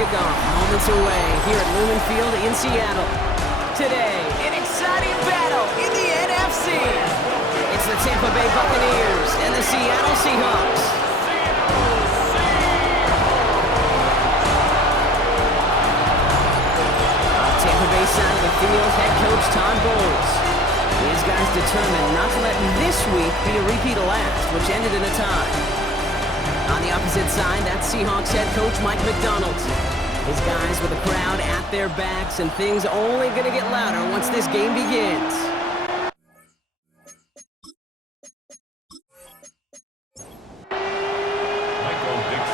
kickoff moments away here at Lumen Field in Seattle. Today, an exciting battle in the NFC. It's the Tampa Bay Buccaneers and the Seattle Seahawks. Off Tampa Bay side of the field, head coach Todd Bowles. These guys determined not to let this week be a repeat of last, which ended in a tie. On the opposite side, that's Seahawks head coach Mike McDonald. His guys with the crowd at their backs, and things only going to get louder once this game begins.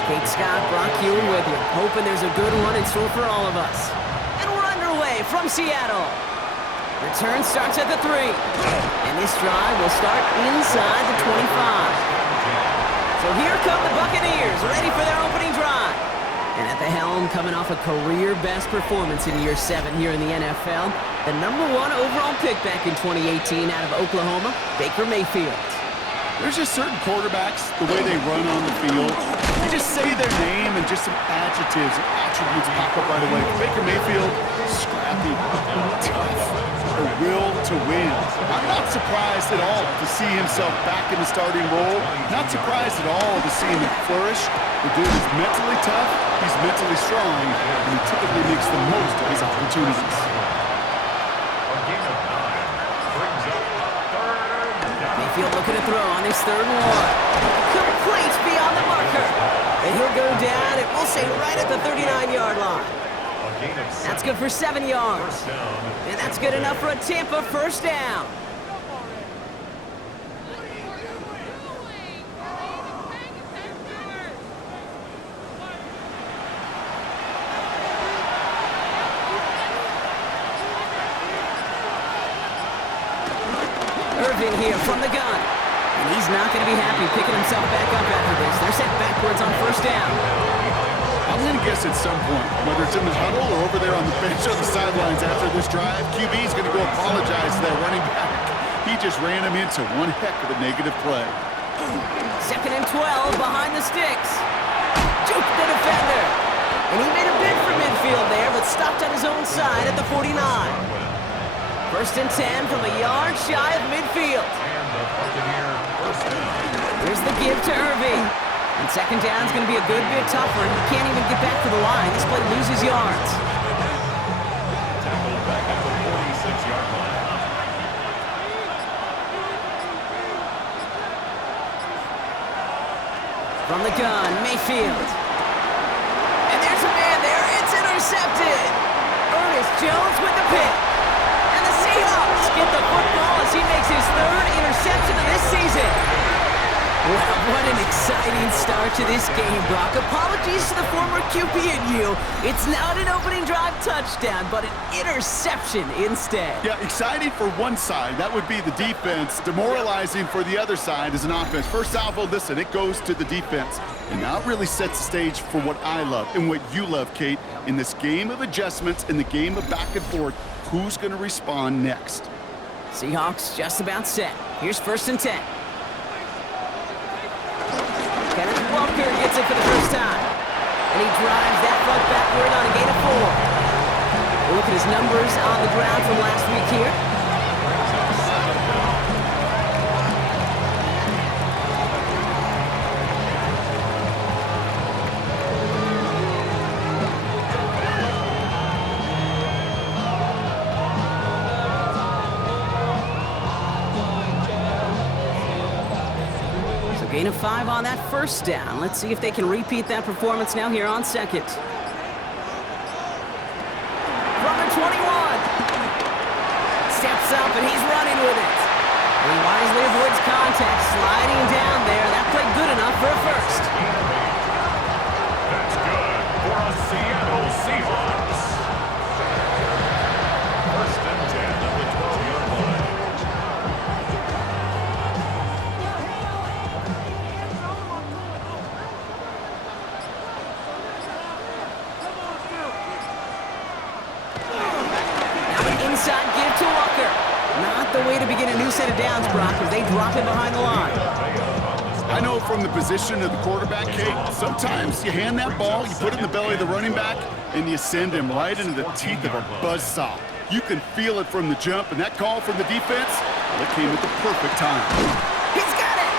Kate Scott, Brock Ewan with you, hoping there's a good one in store for all of us. And we're underway from Seattle. Return starts at the 3. And this drive will start inside the 25. So here come the Buccaneers, ready for their opening drive. And at the helm, coming off a career-best performance in Year 7 here in the NFL, the #1 overall pick back in 2018 out of Oklahoma, Baker Mayfield. There's just certain quarterbacks, the way they run on the field, they just say their name and just some adjectives and attributes pop up right away. Baker Mayfield, scrappy, tough, a will to win. I'm not surprised at all to see himself back in the starting role. Not surprised at all to see him flourish. The dude is mentally tough, he's mentally strong, and he typically makes the most of his opportunities. Mayfield looking to throw on his 3rd and 1. Complete beyond the marker. And he'll go down, and we'll say right at the 39-yard line. That's good for 7 yards. And that's good enough for a Tampa first down. Irvin here from the gun. And he's not going to be happy picking himself back up after this. They're set backwards on first down. I'm going to guess at some point, whether it's in the huddle or over there on the bench on the sidelines after this drive, QB is going to go apologize to that running back. He just ran him into one heck of a negative play. 2nd and 12 behind the sticks. Juked the defender. And he made a bid for midfield there, but stopped on his own side at the 49. 1st and 10 from a yard shy of midfield. Here's the give to Irving. And 2nd down's going to be a good bit tougher. He can't even get back to the line. This play loses yards. Tackled back at the 46-yard line. From the gun, Mayfield. And there's a man there. It's intercepted. Ernest Jones with the pick. And the Seahawks get the football as he makes his 3rd interception of this season. Well, what an exciting start to this game, Brock. Apologies to the former QB in you. It's not an opening drive touchdown, but an interception instead. Yeah, exciting for one side. That would be the defense. Demoralizing for the other side as an offense. First salvo, listen, it goes to the defense. And that really sets the stage for what I love and what you love, Kate. In this game of adjustments, in the game of back and forth, who's going to respond next? Seahawks just about set. Here's 1st and 10. Kenneth Walker gets it for the first time. And he drives that puck backward on a gain of 4. We'll look at his numbers on the ground from last week here. Gain of 5 on that first down. Let's see if they can repeat that performance now here on 2nd. From the 21. Steps up and he's running with it. And he wisely avoids contact, sliding down there. That played good enough for a first. That's good for a Seattle Seahawks. 1st and 10 at the 12-yard line. Inside give to Walker. Not the way to begin a new set of downs, Brock, as they drop it behind the line. I know from the position of the quarterback, Kate, sometimes you hand that ball, you put it in the belly of the running back, and you send him right into the teeth of a buzzsaw. You can feel it from the jump, and that call from the defense, that came at the perfect time. He's got it!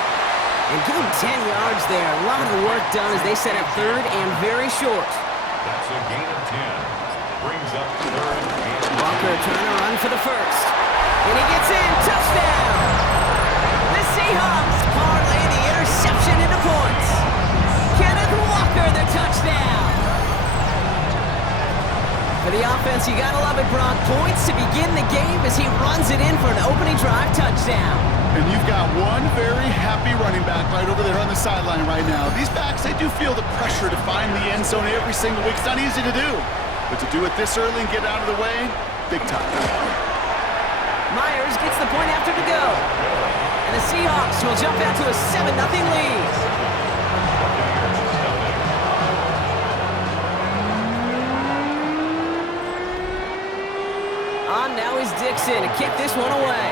And give him 10 yards there. A lot of work done as they set up third and very short. That's a gain of 10. Brings up third and Walker trying to run for the first. And he gets in. Touchdown! The Seahawks parlay the interception into points. Kenneth Walker, the touchdown. For the offense, you gotta love it, Brock. Points to begin the game as he runs it in for an opening drive touchdown. And you've got one very happy running back right over there on the sideline right now. These backs, they do feel the pressure to find the end zone every single week. It's not easy to do. But to do it this early and get out of the way, big time. Myers gets the point after to go. And the Seahawks will jump out to a 7-0 lead. On now is Dixon to kick this one away.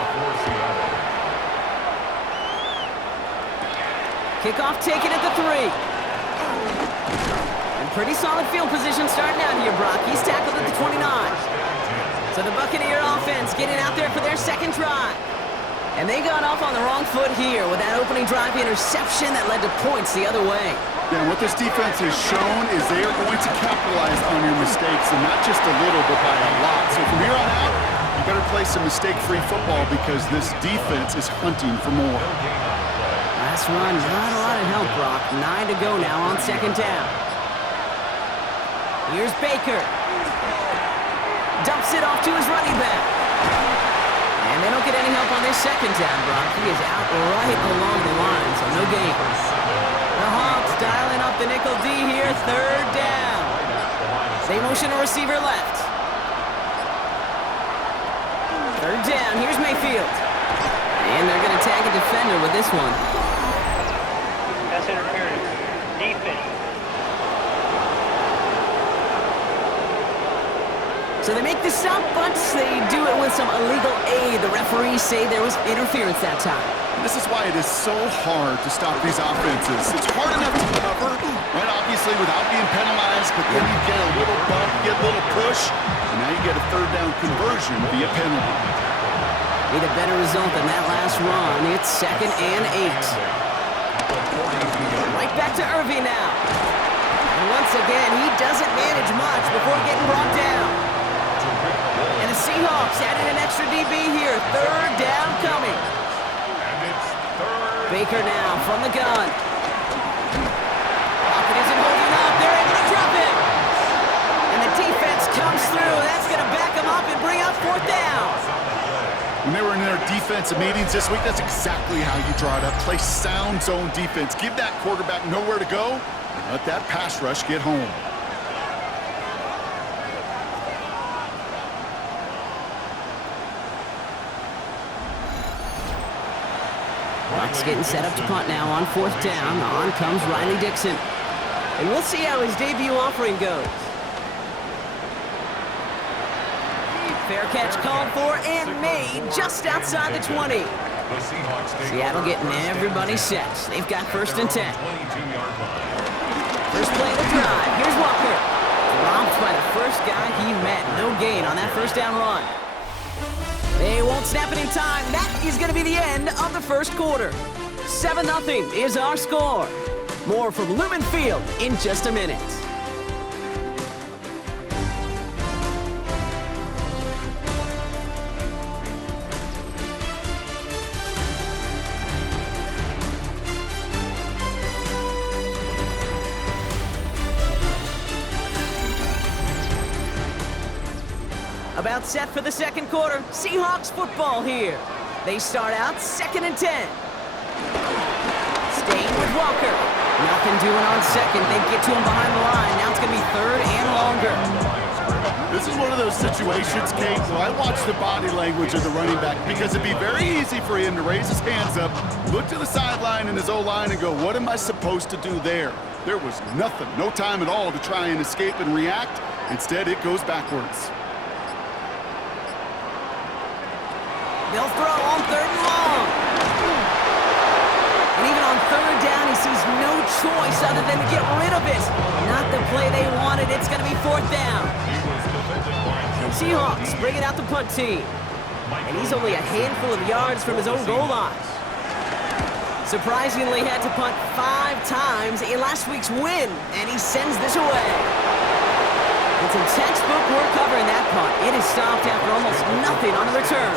Kickoff taken at the 3. And pretty solid field position starting out here, Brock. He's tackled at the 29. So the Buccaneer offense getting out there for their second drive. And they got off on the wrong foot here with that opening drive interception that led to points the other way. Yeah, what this defense has shown is they are going to capitalize on your mistakes, and not just a little, but by a lot. So from here on out, you better play some mistake-free football because this defense is hunting for more. Last run, not a lot of help, Brock. 9 to go now on second down. Here's Baker. Dumps it off to his running back. And they don't get any help on this second down, Brock. He is out right along the line, so no gain. The Hawks dialing up the nickel D here, third down. They motion a receiver left. Third down, here's Mayfield. And they're going to tag a defender with this one. Pass interference. Defense. So they make the stop, but they do it with some illegal aid. The referees say there was interference that time. This is why it is so hard to stop these offenses. It's hard enough to cover, right, obviously, without being penalized, but then you get a little bump, get a little push, and now you get a third down conversion via penalty. Need a better result than that last run. It's 2nd and 8. Right back to Irving now. And once again, he doesn't manage much before getting brought down. And the Seahawks added an extra DB here. Third down coming. And it's third. Baker now from the gun. Pocket isn't holding up. They're able to drop it. And the defense comes through. That's going to back them up and bring up fourth down. When they were in their defensive meetings this week, that's exactly how you draw it up. Play sound zone defense. Give that quarterback nowhere to go, and let that pass rush get home. Bucks getting set up to punt now on fourth down. On comes Riley Dixon. And we'll see how his debut offering goes. Fair catch called for and made just outside the 20. The Seahawks take Seattle over getting first everybody and set. They've got first and 10. 22-yard line. First play of the drive. Here's Walker. Dropped by the first guy he met. No gain on that first down run. They won't snap it in time. That is going to be the end of the first quarter. 7-0 is our score. More from Lumen Field in just a minute. About set for the second quarter. Seahawks football here. They start out 2nd and 10. Staying with Walker. Nothing doing on second. They get to him behind the line. Now it's going to be third and longer. This is one of those situations, Kate, where I watch the body language of the running back because it'd be very easy for him to raise his hands up, look to the sideline in his O-line and go, what am I supposed to do there? There was nothing, no time at all to try and escape and react. Instead, it goes backwards. They'll throw on third and long. And even on on third down, he sees no choice other than to get rid of it. Not the play they wanted. It's going to be fourth down. Seahawks bring it out the punt team. And he's only a handful of yards from his own goal line. Surprisingly, had to punt 5 times in last week's win, and he sends this away. It's a textbook work covering that punt. It is stopped after almost nothing on the return.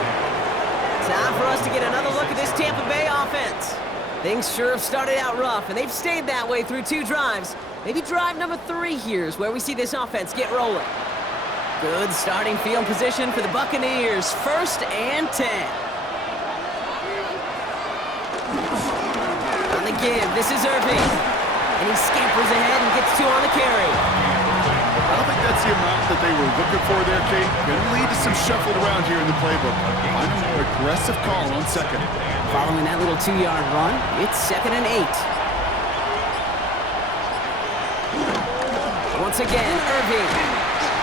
Time for us to get another look at this Tampa Bay offense. Things sure have started out rough, and they've stayed that way through 2 drives. Maybe drive number 3 here is where we see this offense get rolling. Good starting field position for the Buccaneers. 1st and 10. On the give, this is Irving. And he scampers ahead and gets 2 on the carry. I don't think that's the amount that they were looking for there, Kate. Going to lead to some shuffled around here in the playbook. Find a more aggressive call on 2nd. Following that little 2-yard run, it's 2nd and 8. Once again, Irving.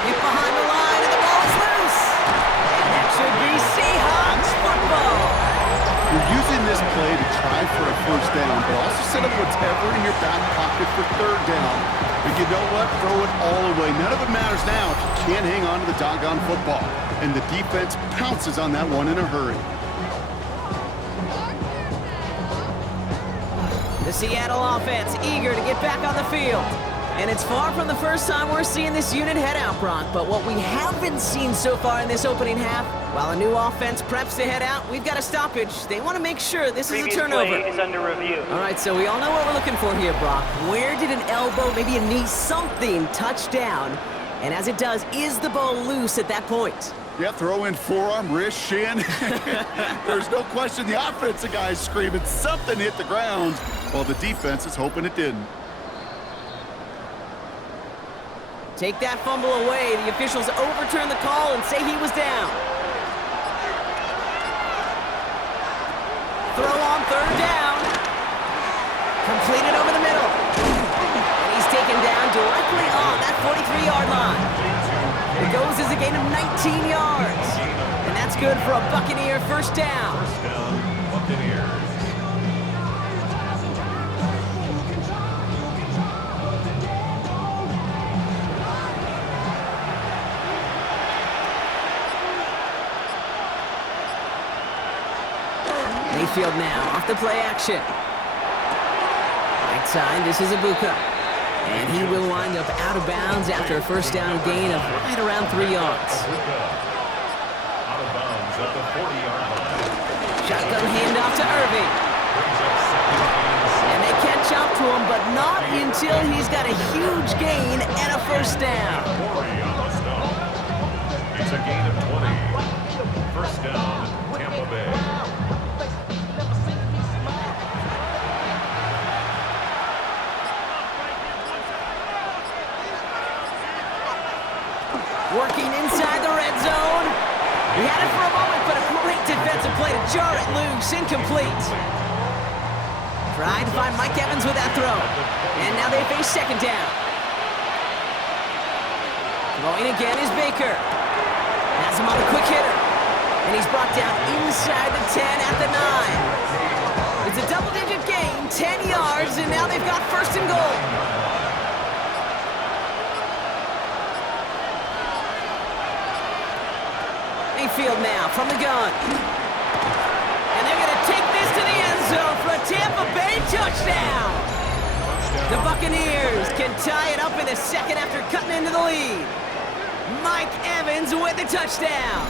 Hit behind the line, and the ball is loose. And that should be Seahawks football. You're using this play to try for a 1st down, but also set up whatever in your back pocket for 3rd down. But you know what? Throw it all away. None of it matters now if you can't hang on to the doggone football. And the defense pounces on that one in a hurry. The Seattle offense eager to get back on the field. And it's far from the first time we're seeing this unit head out, Brock. But what we haven't seen so far in this opening half, while a new offense preps to head out, we've got a stoppage. They want to make sure this is a turnover. Previous play is under review. All right, so we all know what we're looking for here, Brock. Where did an elbow, maybe a knee, something touch down? And as it does, is the ball loose at that point? Yeah, throw in forearm, wrist, shin. There's no question the offensive guy is screaming something hit the ground, while the defense is hoping it didn't. Take that fumble away. The officials overturn the call and say he was down. Throw on 3rd down. Completed over the middle. And he's taken down directly on that 43-yard line. It goes as a gain of 19 yards. And that's good for a Buccaneer 1st down. 1st down, Buccaneers. Mayfield now off the play action. Right side, this is Ibuka. And he will wind up out of bounds after a 1st down gain of right around 3 yards. Out of bounds at the 40-yard line. Shotgun handoff to Irving. And they catch up to him, but not until he's got a huge gain and a 1st down. Corey on the stop. It's a gain of 20. 1st down, Tampa Bay. Working inside the red zone. He had it for a moment, but a great defensive play to jar it loose. Incomplete. Tried to find Mike Evans with that throw. And now they face 2nd down. Throwing again is Baker. Has him on a quick hitter. And he's brought down inside the 10 at the 9. It's a double-digit gain, 10 yards, and now they've got 1st and goal. Mayfield now from the gun. And they're going to take this to the end zone for a Tampa Bay touchdown. The Buccaneers can tie it up in the 2nd after cutting into the lead. Mike Evans with the touchdown.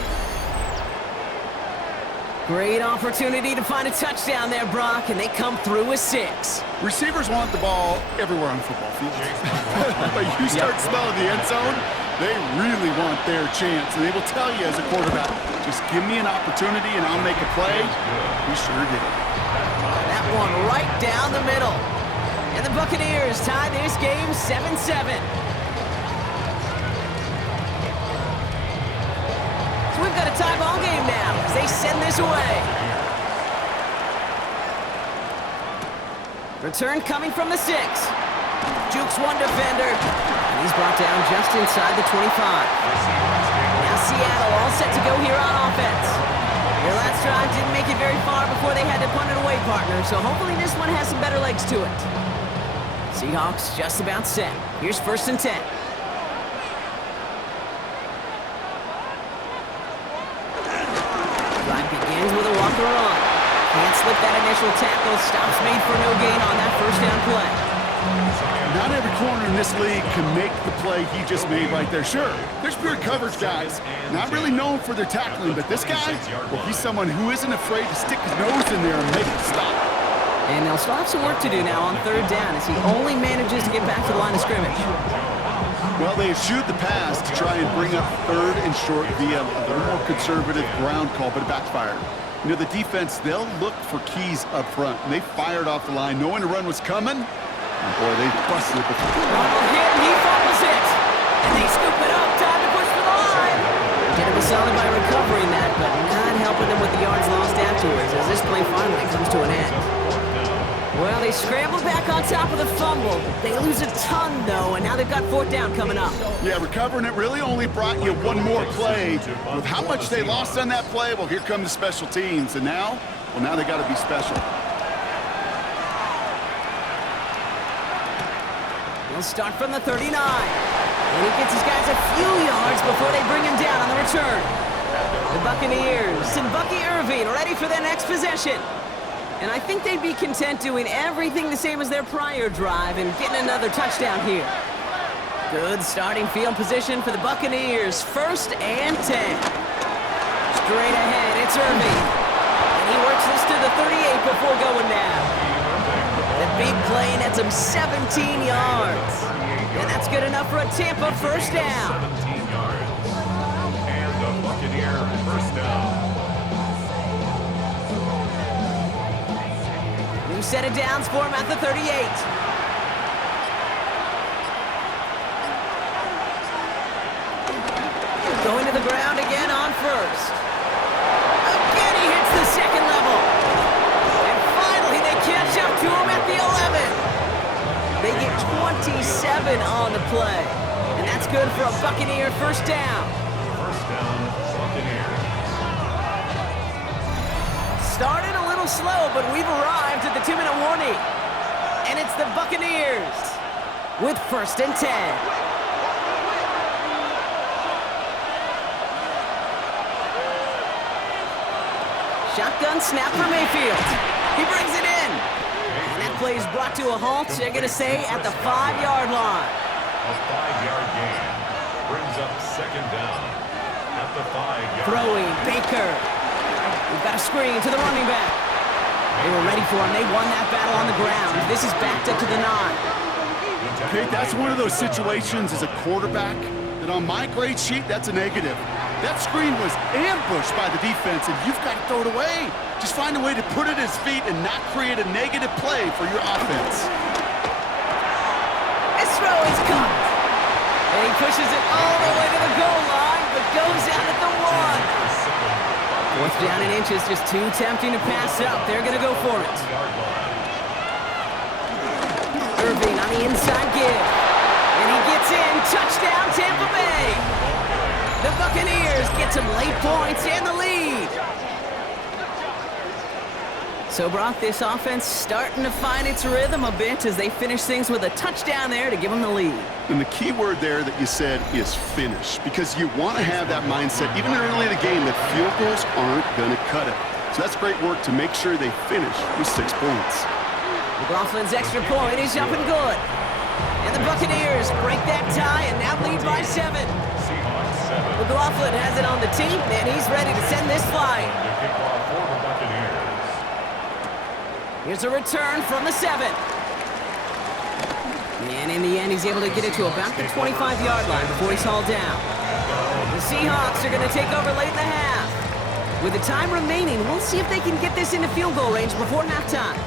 Great opportunity to find a touchdown there, Brock, and they come through with 6. Receivers want the ball everywhere on the football field. But you start smelling the end zone, they really want their chance. And they will tell you as a quarterback, just give me an opportunity and I'll make a play. He sure did. That one right down the middle. And the Buccaneers tie this game 7-7. So we've got a tie ball game now as they send this away. Return coming from the 6. Jukes one defender. And he's brought down just inside the 25. Now Seattle all set to go here on offense. Their last drive didn't make make it very far before they had to punt it away, partner, so hopefully this one has some better legs to it. Seahawks just about set. Here's 1st and 10. Drive begins with a walker on. Can't slip that initial tackle. Stops made for no gain on that 1st down play. Not every corner in this league can make the play he just made right there. Sure, there's pure coverage guys, not really known for their tackling, but this guy, well, he's someone who isn't afraid to stick his nose in there and make it stop. And they'll still have some work to do now on 3rd down as he only manages to get back to the line of scrimmage. Well, they eschewed the pass to try and bring up 3rd and short via a little more conservative ground call, but it backfired. You know, the defense, they'll look for keys up front, and they fired off the line knowing the run was coming. And boy, they busted it before. Ronald hit, and he fumbles it. And they scoop it up. Time to push for the line. Did him a solid by recovering that, but not helping them with the yards lost afterwards as this play finally comes to an end. Well, they scramble back on top of the fumble. They lose a ton, though, and now they've got 4th down coming up. Yeah, recovering it really only brought you one more play. With how much they lost on that play, well, here come the special teams. And now, well, now they got to be special. He'll start from the 39. And he gets his guys a few yards before they bring him down on the return. The Buccaneers and Bucky Irving ready for their next possession. And I think they'd be content doing everything the same as their prior drive and getting another touchdown here. Good starting field position for the Buccaneers. 1st and 10. Straight ahead, it's Irving. And he works this to the 38 before going down. The big play nets him 17 yards. And that's good enough for a Tampa 1st down. 17 yards. And the Buccaneer 1st down. New set of downs for him at the 38. Going to the ground again on 1st. Again he hits the 2nd level. And finally they catch up to him at the 11. They get 27 on the play. And that's good for a Buccaneer 1st down. 1st down, Buccaneers. Started a little slow, but we've arrived at the 2-minute warning. And it's the Buccaneers with 1st and 10. Shotgun snap for Mayfield. He brings it in. And that play is brought to a halt, they're going to say, at the 5-yard line. A 5-yard gain brings up 2nd down at the 5-yard line. Throwing, Baker. We've got a screen to the running back. They were ready for him. They won that battle on the ground. This is backed up to the 9. Okay, that's one of those situations as a quarterback that on my grade sheet, that's a negative. That screen was ambushed by the defense, and you've got to throw it away. Just find a way to put it at his feet and not create a negative play for your offense. This throw is caught. And he pushes it all the way to the goal line, but goes out at the 1. 4th down in inches, just too tempting to pass up. They're going to go for it. Irving on the inside give. And he gets in. Touchdown, Tampa Bay. The Buccaneers get some late points and the lead. So, Brock, this offense starting to find its rhythm a bit as they finish things with a touchdown there to give them the lead. And the key word there that you said is finish, because you want to have that mindset, even early in the game, that field goals aren't going to cut it. So that's great work to make sure they finish with 6 points. McLaughlin's extra point is up and good. And the Buccaneers break that tie and now lead by 7. Seahawks 7. McLaughlin has it on the team, and he's ready to send this flying. The kickoff for the Buccaneers. Here's a return from the 7. And in the end, he's able to get it to about the 25-yard line before he's hauled down. The Seahawks are going to take over late in the half. With the time remaining, we'll see if they can get this into field goal range before halftime.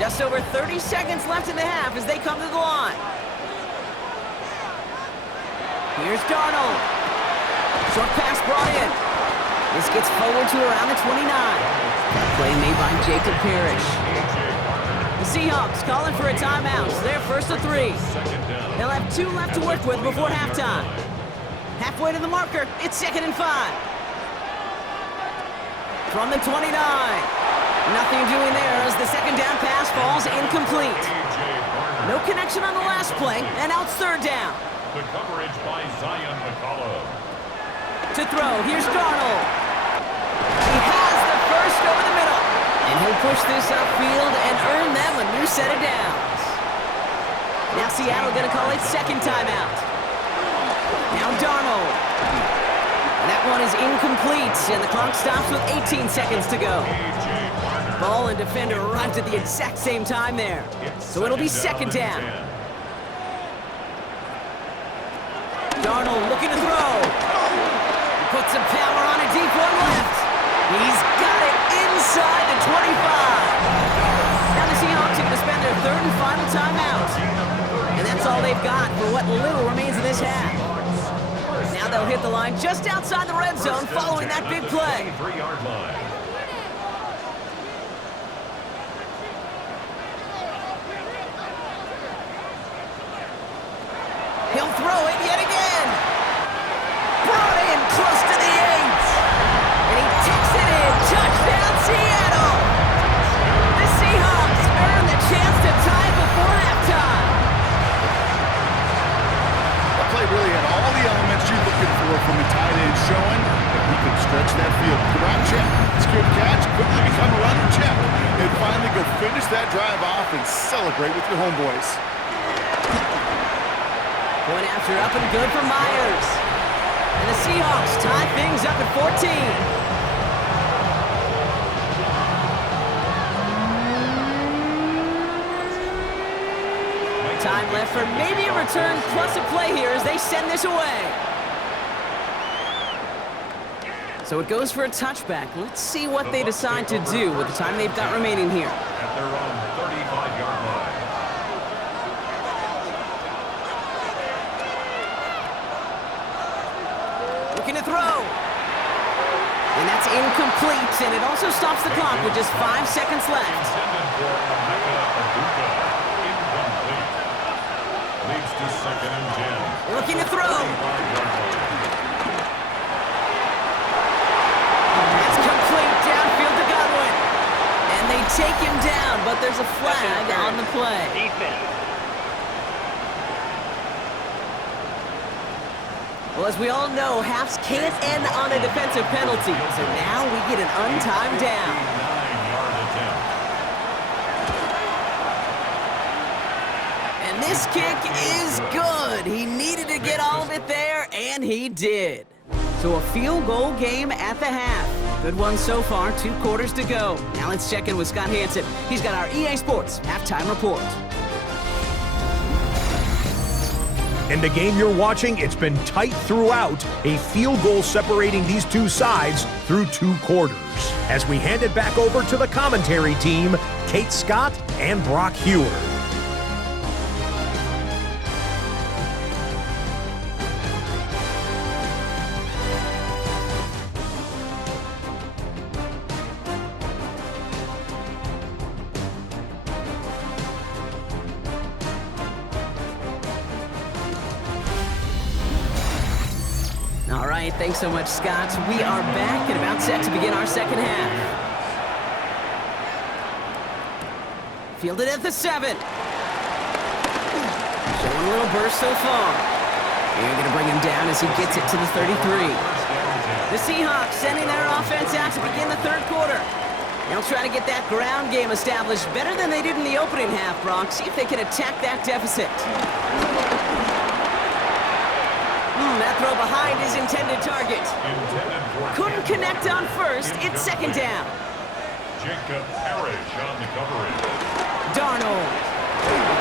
Just over 30 seconds left in the half as they come to the line. Here's Darnold. Short pass brought in. This gets forward to around the 29. That play made by Jacob Parrish. The Seahawks calling for a timeout. So they're 1st and 3. They'll have 2 left to work with before halftime. Halfway to the marker, it's 2nd and 5. from the 29. Nothing doing there as the second down pass falls incomplete. No connection on the last play, and out third down. The coverage by Zion McCullough. To throw, here's Darnold. He has the first over the middle. And he'll push this upfield and earn them a new set of downs. Now Seattle going to call it second timeout. Now Darnold. And that one is incomplete, and the clock stops with 18 seconds to go. Ball and defender arrived at the exact same time there. So it'll be second down. Darnold looking to throw. He puts some power on a deep one left. He's got it inside the 25. Now the Seahawks are going to spend their third and final timeout. And that's all they've got for what little remains of this half. Now they'll hit the line just outside the red zone following that big play. 3-yard line. He'll throw it yet again. Brought in close to the 8. And he takes it in. Touchdown, Seattle. The Seahawks earn the chance to tie before halftime. That play really had all the elements you're looking for from a tight end, showing that he can stretch that field. Grab check, skip catch, quickly become a runner check, and finally go finish that drive off and celebrate with your homeboys. Point after up and good for Myers. And the Seahawks tie things up at 14. Time left for maybe a return plus a play here as they send this away. So it goes for a touchback. Let's see what they decide to do with the time they've got remaining here. At their own 35-yard line. Looking to throw. And that's incomplete, and it also stops the clock with just 5 seconds left. Intended for Buccaneers. Incomplete. Leads to second and 10. Looking to throw. 35-yard line. It's complete downfield to Godwin. And they take him down, but there's a flag on the play. Defense. Well, as we all know, halves can't end on a defensive penalty. So now we get an untimed down. 9-yard attempt. And this kick is good. He needed to get all of it there, and he did. So a field goal game at the half. Good one so far, 2 quarters to go. Now let's check in with Scott Hansen. He's got our EA Sports halftime report. In the game you're watching, it's been tight throughout, a field goal separating these two sides through 2 quarters. As we hand it back over to the commentary team, Kate Scott and Brock Hewer. All right, thanks so much, Scott. We are back and about set to begin our second half. Fielded at the 7. Showing a little burst so far. They're going to bring him down as he gets it to the 33. The Seahawks sending their offense out to begin the third quarter. They'll try to get that ground game established better than they did in the opening half, Brock. See if they can attack that deficit. That throw behind his intended target. Couldn't connect on first. It's second down. Jacob Parrish on the coverage. Darnold.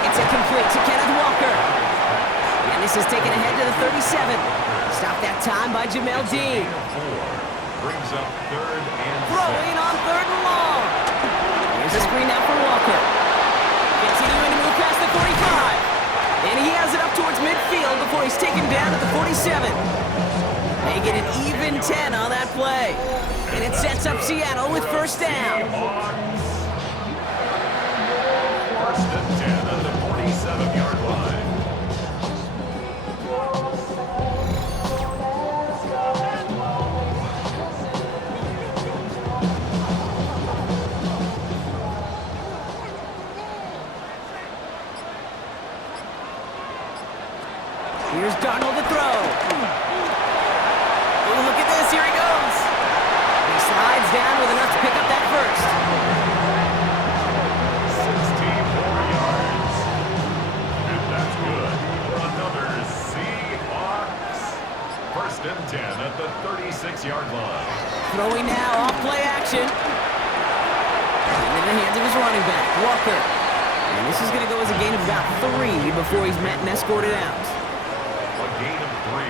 It's incomplete to Kenneth Walker. And this is taken ahead to the 37. Stop that time by Jamel Dean. Brings up third and Throwing on third and long. Here's a screen now for Walker. Continuing to move past the 45. And he has it up towards midfield before he's taken down at the 47. They get an even 10 on that play. And it sets up Seattle with first down. First and 10 at the 47-yard line. Throwing now, off play action. Into the hands of his running back, Walker. And this is going to go as a gain of about 3 before he's met and escorted out. A gain of 3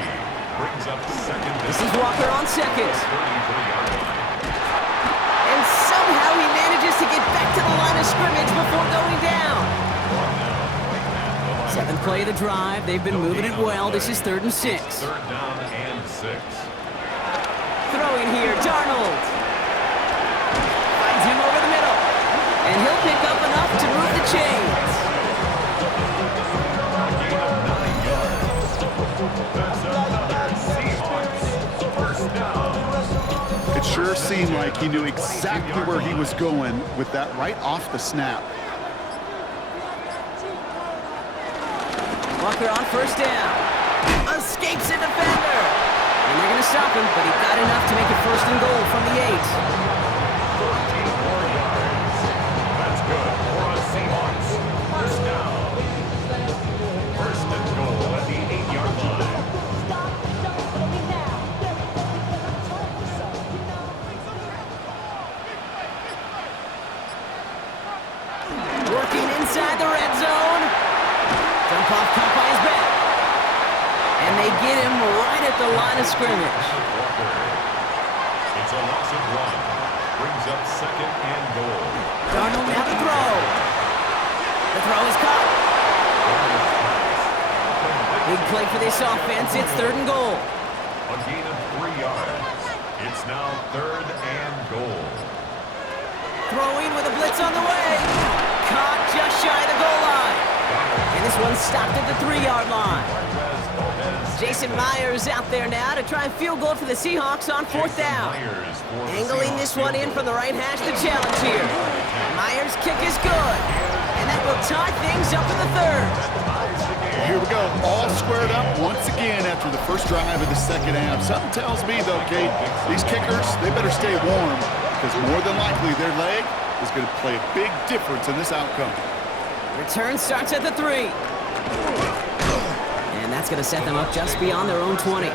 brings up second. This is Walker on second. 33-yard line. And somehow he manages to get back to the line of scrimmage before going down. 7th play of the drive. They've been moving it well. This is 3rd and 6. 3rd down and 6. Throwing here, Darnold. Finds him over the middle. And he'll pick up enough to move the chains. A gain of 9 yards. That's another Seahawks first down. It sure seemed like he knew exactly where he was going with that right off the snap. Walker on first down. Escapes a defender. And they're going to stop him, but he got enough to make it 1st and goal from the 8. 13 more yards. That's good for a Seahawks first down. 1st and goal at the 8-yard line. Working inside the red zone. Jump off caught by his back. And they get him right at the line of scrimmage. Walker. It's a loss of 1. Brings up 2nd and goal. Darnold now to throw. The throw is caught. Big play for this offense. It's 3rd and goal. A gain of 3 yards. It's now 3rd and goal. Throwing with a blitz on the way. Caught just shy of the goal line. And this one stopped at the 3-yard line. Jason Myers out there now to try and field goal for the Seahawks on 4th down. Angling this one in from the right hash to challenge here. Myers' kick is good. And that will tie things up in the 3rd. Here we go, all squared up once again after the first drive of the 2nd half. Something tells me, though, Kate, these kickers, they better stay warm because more than likely their leg is going to play a big difference in this outcome. Return starts at the 3. And that's going to set them up just beyond their own 20.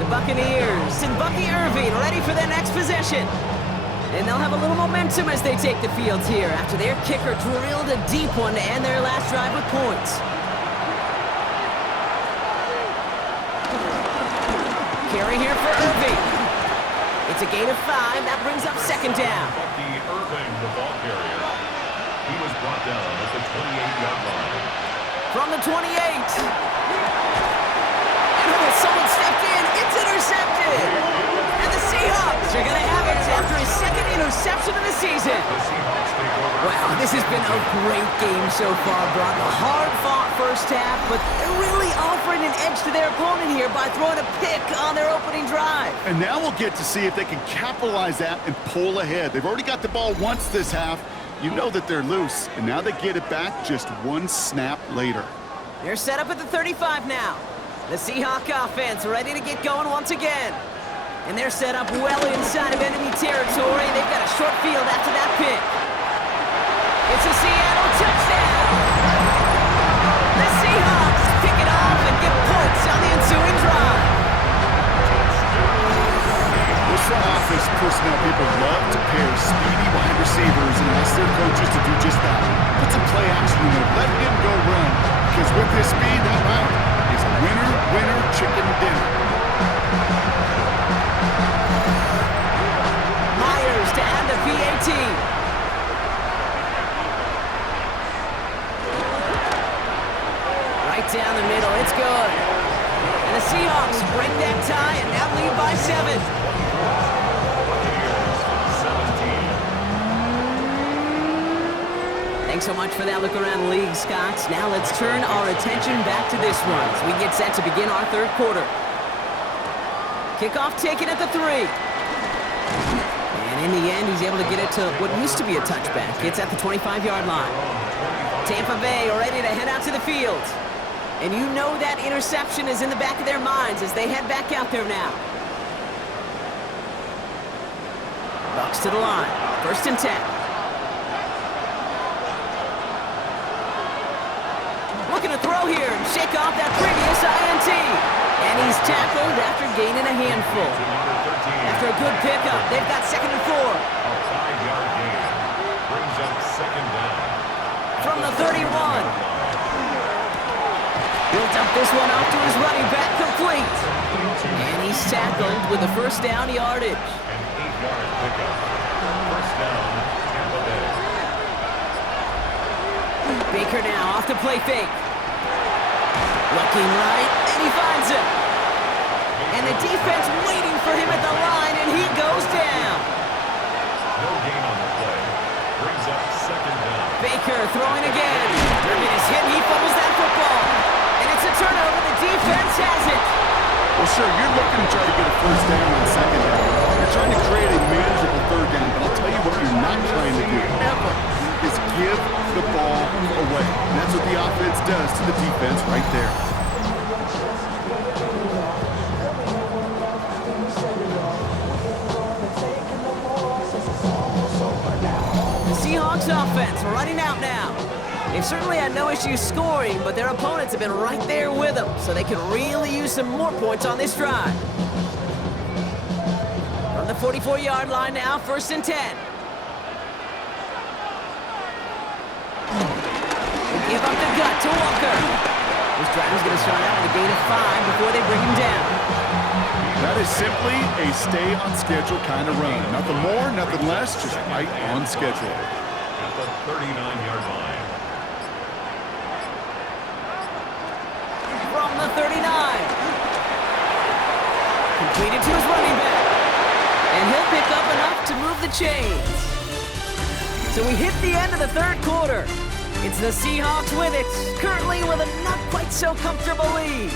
The Buccaneers and Bucky Irving ready for their next possession. And they'll have a little momentum as they take the field here after their kicker drilled a deep one to end their last drive with points. Carry here for Irving. It's a gain of 5. That brings up 2nd down. Bucky Irving, the ball carrier. He was brought down at the 28-yard line. From the 28. And someone stepped in. It's intercepted. And the Seahawks are going to have it after his 2nd interception of the season. The Seahawks take over. Wow, this has been a great game so far, Brock. A hard-fought first half, but they're really offering an edge to their opponent here by throwing a pick on their opening drive. And now we'll get to see if they can capitalize that and pull ahead. They've already got the ball once this half. You know that they're loose, and now they get it back just 1 snap later. They're set up at the 35 now. The Seahawk offense ready to get going once again. And they're set up well inside of enemy territory. They've got a short field after that pick. It's a Seattle touchdown. The Seahawks pick it off and get points on the ensuing drive. This front office personnel people love to pair speedy wide receivers and ask their coaches to do just that. Put some play action in there. Let him go run. Because with his speed, that route is a winner, winner, chicken dinner. Myers to add the PAT. Right down the middle. It's good. And the Seahawks break that tie and now lead by 7. Thanks so much for that look around the league, Scott. Now let's turn our attention back to this one as we get set to begin our 3rd quarter. Kickoff taken at the 3. And in the end, he's able to get it to what used to be a touchback. It's at the 25-yard line. Tampa Bay ready to head out to the field. And you know that interception is in the back of their minds as they head back out there now. Bucks to the line. 1st and 10. Looking to throw here and shake off that previous INT. And he's tackled after gaining a handful. After a good pickup, they've got 2nd and 4. A 5-yard gain brings up 2nd down. From the 31. He'll dump this one off to his running back, complete. And he's tackled with the 1st down yardage. An 8-yard pickup. 1st down, Tampa Bay. Baker now off the play fake. Looking right, and he finds him. And the defense waiting for him at the line, and he goes down. No gain on the play. Brings up 2nd down. Baker throwing again. Irvin is hit, and he fumbles that football. And it's a turnover. The defense has it. Well, sure, you're looking to try to get a 1st down and 2nd down. You're trying to create a manageable 3rd down, but I'll tell you what you're not trying to do ever is give the ball away. And that's what the offense does to the defense right there. The Seahawks offense running out now. They've certainly had no issues scoring, but their opponents have been right there with them, so they could really use some more points on this drive. From the 44-yard line now, 1st and 10. They give up the gut to Walker. This drive is going to start out with a gain of 5 before they bring him down. That is simply a stay-on-schedule kind of run. Nothing more, nothing less, just right on schedule. At the 39-yard line. From the 39. Completed to his running back. And he'll pick up enough to move the chains. So we hit the end of the 3rd quarter. It's the Seahawks with it, currently with a not quite so comfortable lead.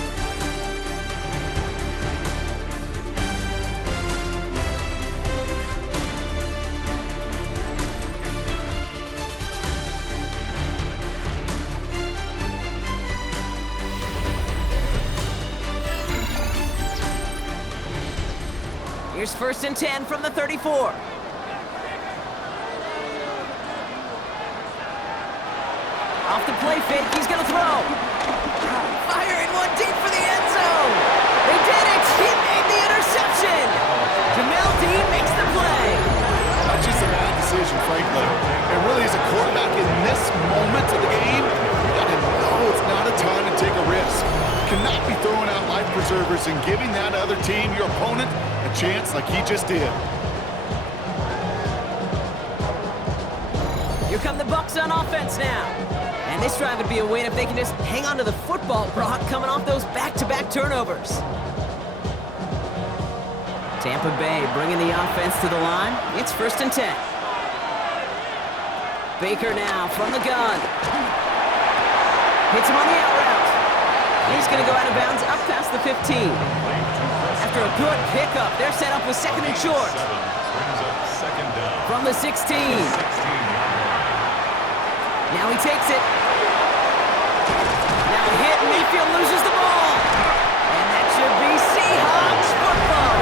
Here's 1st and 10 from the 34. Off the play fake, he's going to throw. Firing one deep for the end zone. They did it. He made the interception. Jamel Dean makes the play. Not just a bad decision, frankly. And really, as a quarterback in this moment of the game, you got to know it's not a time to take a risk. You cannot be throwing out life preservers and giving that other team, your opponent, a chance like he just did. Here come the Bucs on offense now. And this drive would be a win if they can just hang on to the football, Brock, coming off those back-to-back turnovers. Tampa Bay bringing the offense to the line. It's 1st and 10. Baker now from the gun. Hits him on the out route. He's going to go out of bounds up past the 15. After a good pickup, they're set up with 2nd and short. Brings up 2nd down. From the 16. 16-yard line. Now he takes it. Now hit, and Mayfield loses the ball. And that should be Seahawks football.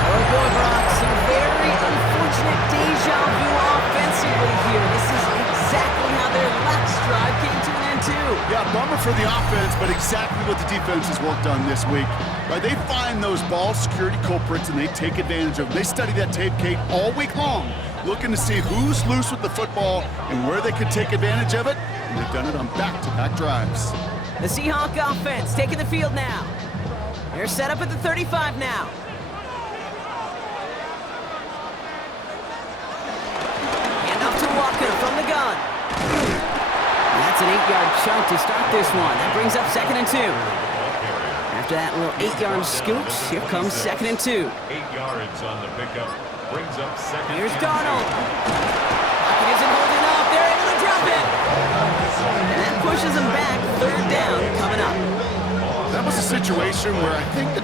Oh boy, Brock, some very unfortunate deja vu offensively here. This is exactly how their last drive came to an end too. Yeah, bummer for the offense, but exactly what the defense has worked on this week. Right, they find those ball security culprits and they take advantage of them. They study that tape, Kate, all week long, looking to see who's loose with the football and where they could take advantage of it. And they've done it on back-to-back drives. The Seahawk offense taking the field now. They're set up at the 35 now. Hand off to Walker from the gun. And that's an 8-yard chunk to start this one. That brings up 2nd and 2. After that little 8-yard scoop, here comes 2nd and 2. 8 yards on the pickup. Brings up 2nd. Here's and Darnold. 2. Pocket isn't holding up. They're able to drop it. And that pushes them back. 3rd down coming up. That was a situation where I think the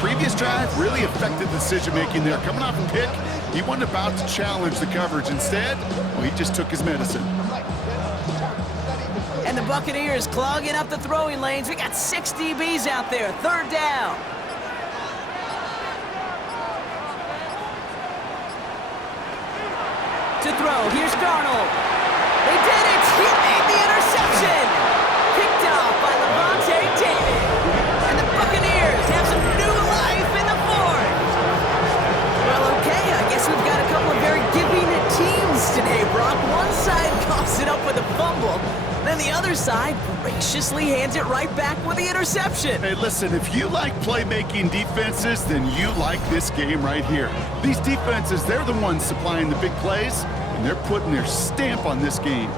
previous drive, really affected the decision-making there. Coming off a pick, he wasn't about to challenge the coverage. Instead, well, he just took his medicine. And the Buccaneers clogging up the throwing lanes. We got 6 DBs out there. 3rd down. To throw, here's Darnold. They did it! He made the interception! Picked off by Levante David. And the Buccaneers have some new life in the 4th. other side graciously hands it right back with the interception. Hey, listen, if you like playmaking defenses, then you like this game right here. These defenses, they're the ones supplying the big plays, and they're putting their stamp on this game.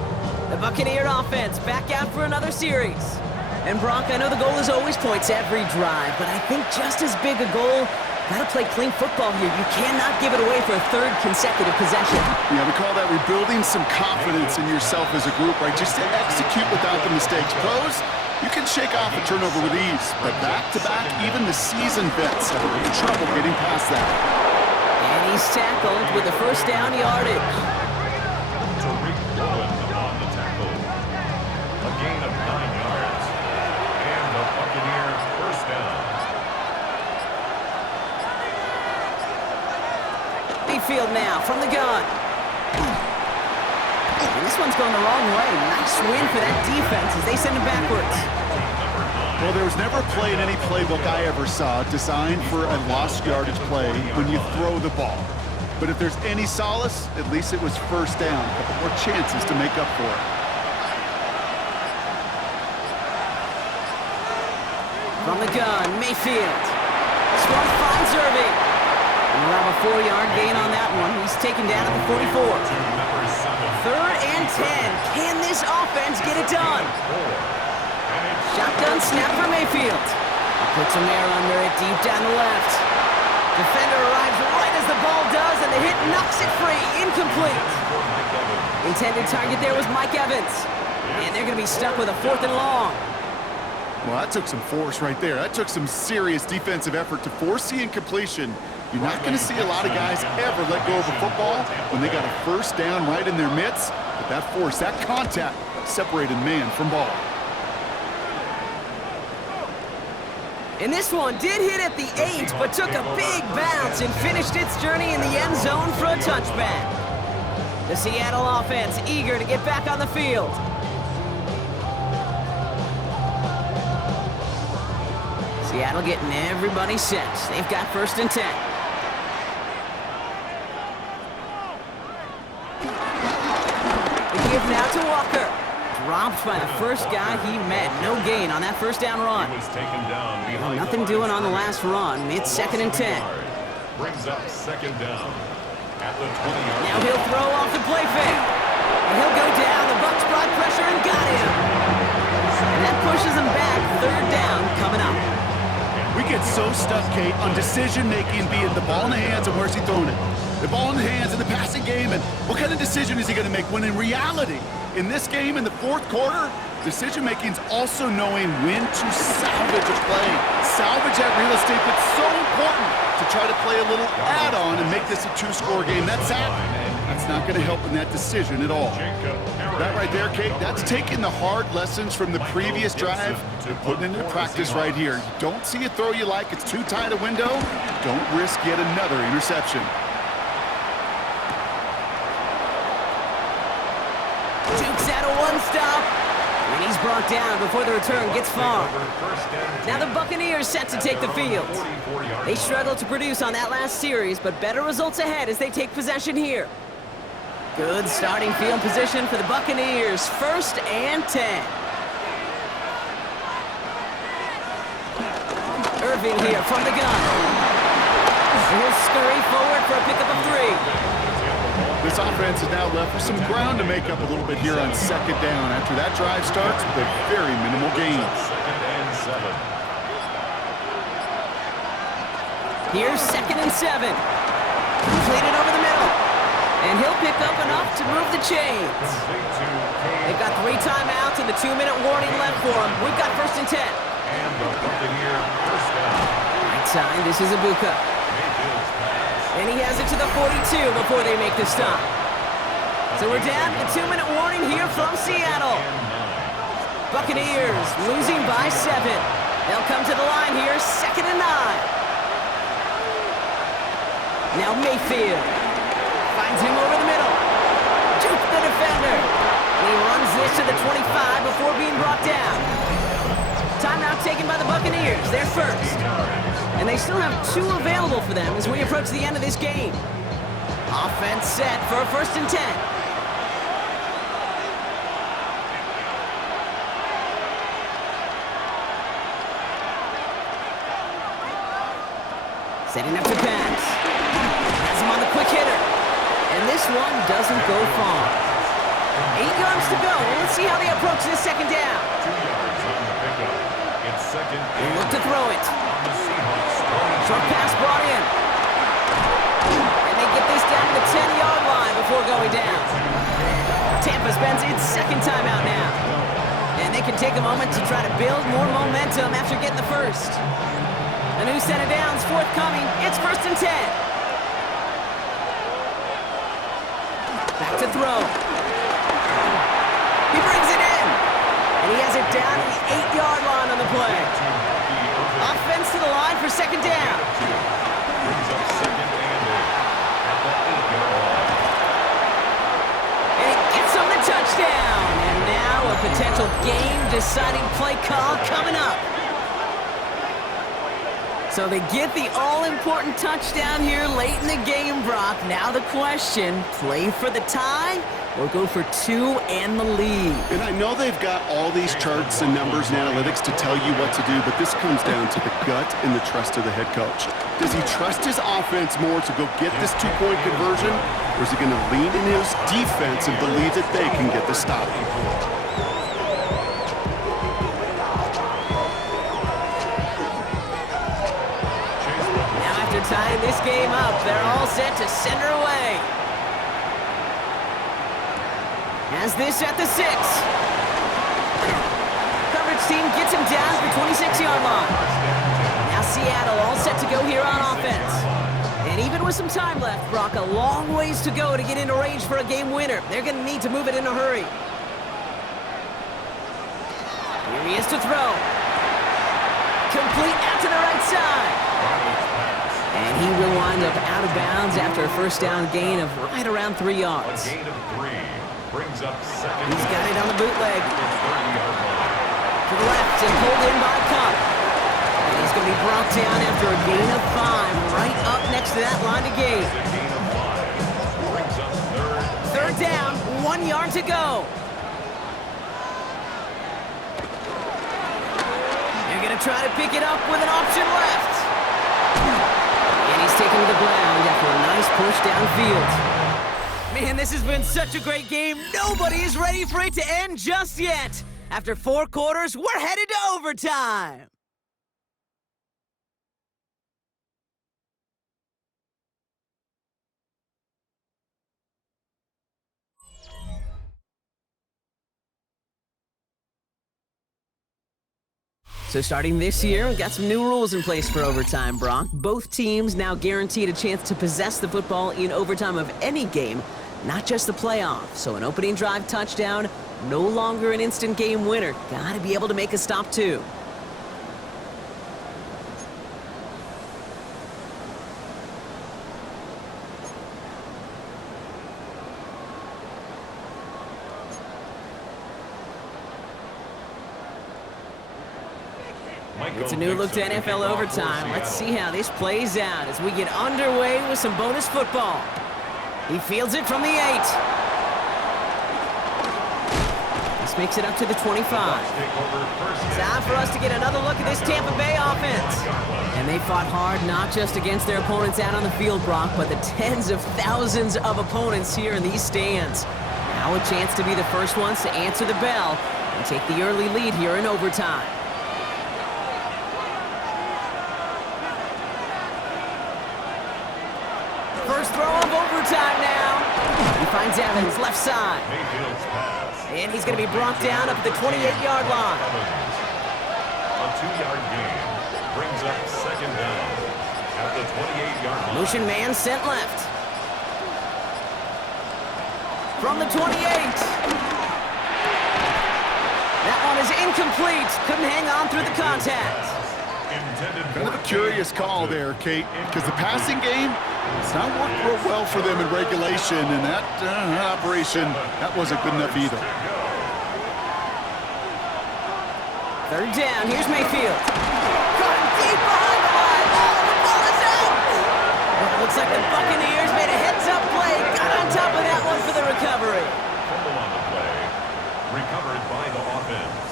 The Buccaneer offense back out for another series. And Brock, I know the goal is always points every drive, but I think just as big a goal, gotta play clean football here. You cannot give it away for a third consecutive possession. Yeah, we call that rebuilding some confidence in yourself as a group, right? Just to execute without the mistakes. Pros, you can shake off a turnover with ease, but back-to-back, even the seasoned vets have trouble getting past that. And he's tackled with the first down yardage. Tariq Woolen on the tackle. A gain of 9 yards. And the Buccaneer first down. Field now from the gun. And this one's going the wrong way. Nice win for that defense as they send it backwards. Well, there was never a play in any playbook I ever saw designed for a lost yardage play when you throw the ball. But if there's any solace, at least it was first down. A couple more chances to make up for it. From the gun, Mayfield. Swan finds Irving. We'll have a 4-yard gain on that one. He's taken down at the 44. Third and 10. Can this offense get it done? Shotgun snap for Mayfield. He puts some air under it deep down the left. Defender arrives right as the ball does, and the hit knocks it free. Incomplete. Intended target there was Mike Evans. And they're going to be stuck with a 4th and long. Well, that took some force right there. That took some serious defensive effort to force the incompletion. You're not going to see a lot of guys ever let go of a football when they got a first down right in their midst. But that force, that contact, separated man from ball. And this one did hit at the 8, but took a big bounce and finished its journey in the end zone for a touchback. The Seattle offense eager to get back on the field. Seattle getting everybody set. They've got first and 10. The give now to Walker. Dropped by the first guy he met. No gain on that first down run. He was taken down behind Nothing doing on the last run. It's 2nd and 10. Brings up 2nd down at the 20-yard. Now he'll throw off the play fake. And he'll go down. The Bucs brought pressure and got him. And that pushes him back. 3rd down coming up. We get so stuck, Kate, on decision-making being the ball in the hands and where's he throwing it. The ball in the hands in the passing game, and what kind of decision is he going to make when in reality, in this game in the 4th quarter, decision-making is also knowing when to salvage a play. Salvage that real estate, but so important to try to play a little add-on and make this a 2-score game. That's not going to help in that decision at all. That right there, Kate, that's taking the hard lessons from the previous drive and putting it into practice right here. You don't see a throw you like, it's too tight a window, don't risk yet another interception. Duke's at a 1-stop. And he's brought down before the return gets far. Now the Buccaneers set to take the field. They struggled to produce on that last series, but better results ahead as they take possession here. Good starting field position for the Buccaneers. 1st and 10. Irving here from the gun. And he'll scurry forward for a pickup of 3. This offense is now left with some ground to make up a little bit here on 2nd down after that drive starts with a very minimal gain. 2nd and 7. Here's 2nd and 7. Completed over the middle. And he'll pick up enough to move the chains. They've got 3 timeouts and the 2-minute warning left for them. We've got 1st and 10. And the Buccaneer first down. Right side, this is Ibuka. And he has it to the 42 before they make the stop. So we're down to the 2-minute warning here from Seattle. Buccaneers losing by 7. They'll come to the line here, 2nd and 9. Now Mayfield finds him over the middle. Juke the defender. And he runs this to the 25 before being brought down. Timeout taken by the Buccaneers. They're first. And they still have 2 available for them as we approach the end of this game. Offense set for a 1st and 10. Setting up to pass. Has him on the quick hitter. And this one doesn't go far. 8 yards to go. Let's see how they approach this second down. 2 yards on the pickup. It's second They and look to throw it. on the Seahawks. Short pass brought in. And they get this down to the 10-yard line before going down. Tampa spends its second timeout now. And they can take a moment to try to build more momentum after getting the first. A new set of downs forthcoming. It's 1st and 10. Back to throw. He brings it in. And he has it down to the 8-yard line on the play. Offense to the line for second down. Brings up second and 8 at the 8-yard line. And it gets him the touchdown. And now a potential game-deciding play call coming up. So they get the all-important touchdown here late in the game, Brock. Now the question, play for the tie or go for 2 and the lead? And I know they've got all these charts and numbers and analytics to tell you what to do, but this comes down to the gut and the trust of the head coach. Does he trust his offense more to go get this 2-point conversion, or is he going to lean in his defense and believe that they can get the stop? Tying this game up, they're all set to send her away. Has this at the 6. Coverage team gets him down to the 26-yard line. Now Seattle all set to go here on offense. And even with some time left, Brock, a long ways to go to get into range for a game winner. They're going to need to move it in a hurry. Here he is to throw. Complete out to the right side. And he will wind up out of bounds after a first down gain of right around 3 yards. A gain of 3 brings up second. He's got it on the bootleg. To the 30-yard line. To the left and pulled in by Cup. And he's going to be brought down after a gain of 5 right up next to that line of gain. A gain of 5 brings up third. 3rd down, 1 yard to go. They're going to try to pick it up with an option left. And he's taken to the ground after a nice push downfield. Man, this has been such a great game. Nobody is ready for it to end just yet. After 4 quarters, we're headed to overtime. So starting this year, we've got some new rules in place for overtime, Brock. Both teams now guaranteed a chance to possess the football in overtime of any game, not just the playoffs. So an opening drive touchdown, no longer an instant game winner. Gotta be able to make a stop too. It's a new look to NFL overtime. Let's see how this plays out as we get underway with some bonus football. He fields it from the 8. This makes it up to the 25. Time for us to get another look at this Tampa Bay offense. And they fought hard not just against their opponents out on the field, Brock, but the tens of thousands of opponents here in these stands. Now a chance to be the first ones to answer the bell and take the early lead here in overtime. First throw of overtime now. He finds Evans left side. Mayfield's pass. And he's going to be brought down up at the 28-yard line. A 2-yard gain brings up second down at the 28-yard line. Motion man sent left. From the 28. That one is incomplete. Couldn't hang on through the contact. Kind of a curious call there, Kate, because the passing game, it's not worked real well for them in regulation, and that operation, that wasn't good enough either. 3rd down, here's Mayfield. Got him deep behind the line. Oh, the ball is out! Well, it looks like the Buccaneers made a heads-up play. Got on top of that one for the recovery. Fumble on the play. Recovered by the offense.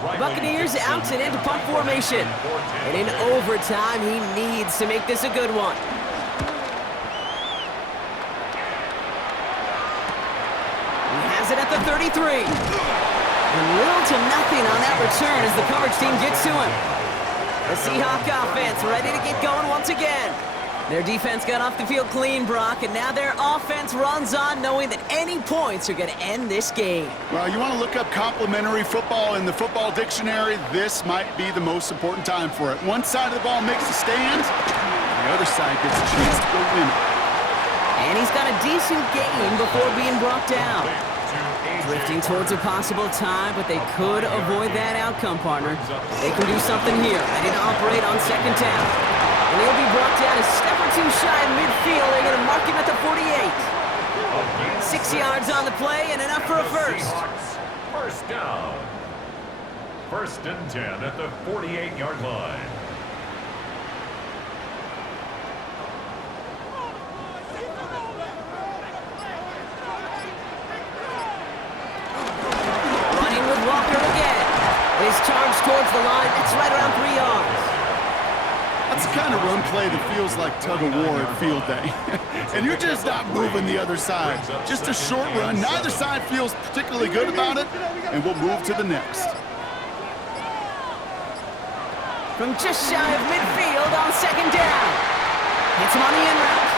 Buccaneers out and into punt formation. And in overtime, he needs to make this a good one. He has it at the 33. And little to nothing on that return as the coverage team gets to him. The Seahawks offense ready to get going once again. Their defense got off the field clean, Brock, and now their offense runs on knowing that any points are going to end this game. Well, you want to look up complimentary football in the football dictionary, this might be the most important time for it. One side of the ball makes a stand, and the other side gets a chance to go win it. And he's got a decent gain before being brought down. Drifting towards a possible tie, but they could avoid that outcome, partner. They can do something here, ready to operate on second down. And he'll be brought down a step or two shy of midfield. They're going to mark him at the 48. 6 yards on the play and enough for a first. First down. 1st and 10 at the 48-yard line. Running with Walker again. His charge towards the line. It's right around 3 yards. That's the kind of run play that feels like tug-of-war at field day. And you're just not moving the other side. Just a short run. Neither side feels particularly good about it, and we'll move to the next. From just shy of midfield on second down. Hits him on the in route.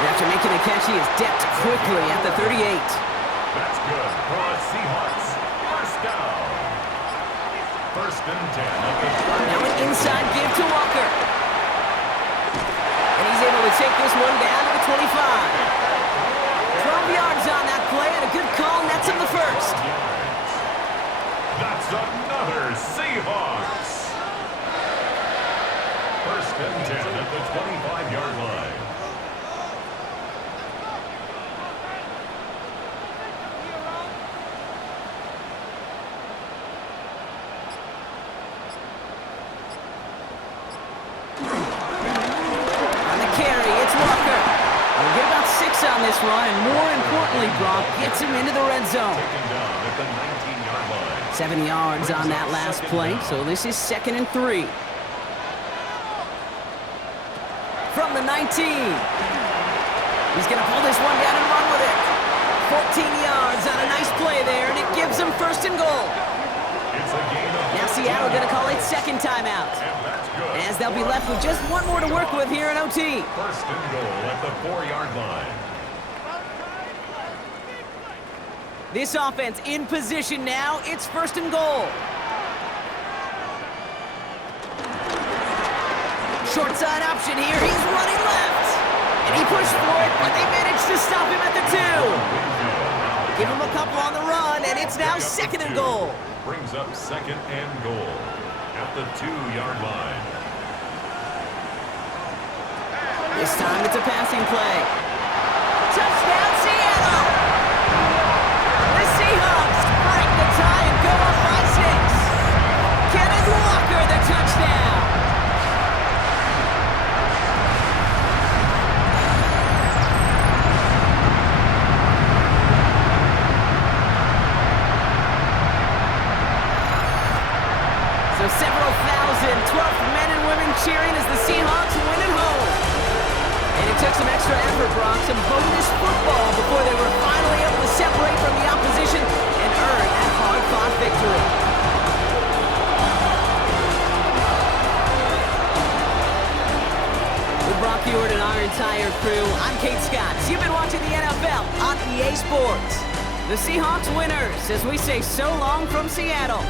And after making a catch, he is decked quickly at the 38. That's good for a Seahawks. First down. 1st and 10 at the 38. Now an inside give to Walker. And he's able to take this one down to the 25. 12 yards on that play and a good call nets him the first. That's another Seahawks. 1st and 10 at the 25-yard line. On this run, and more importantly, Brock gets him into the red zone. Taken down at the 19-yard line. 7 yards on that last play, so this is 2nd and 3. From the 19. He's going to pull this one down and run with it. 14 yards on a nice play there, and it gives him 1st and goal. It's a gain of Now Seattle going to call it second timeout, and that's good. as they'll be left with just one more to work with here in OT. 1st and goal at the 4-yard line. This offense in position now. It's 1st and goal. Short side option here. He's running left. And he pushed for it, but they managed to stop him at the 2. Give him a couple on the run, and it's now 2nd and goal. Brings up 2nd and goal at the 2-yard line. This time it's a passing play. Touchdown, Seattle! The Seahawks break the tie and go up by 6. Kenneth Walker, the touchdown. So several thousand 12th men and women cheering as the Seahawks win at home. And it took some extra effort, Brock, some bonus football before they were finally able to separate from the opposition and earn that hard-fought victory. With Brock Ewart and our entire crew, I'm Kate Scott. You've been watching the NFL on EA Sports. The Seahawks winners, as we say so long from Seattle.